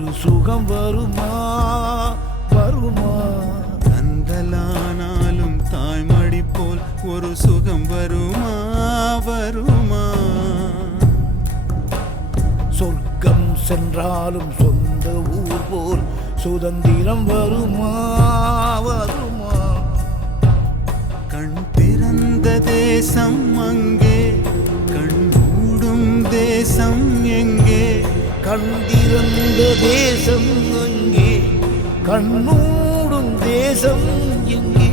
ஒரு சுகம் வருமா வருமா? கந்தலானாலும் தாய்மடி போல் ஒரு சுகம் வருமா வருமா? சொர்க்கம் சென்றாலும் சொந்த ஊர் போல் சுதந்திரம் வருமா வருமா? கண் திறந்த தேசம் அங்கே, கண் மூடும் தேசம் எங்கே? கண்டிருந்த தேசம் அங்கே, கண்ணூடும் தேசம் எங்கே?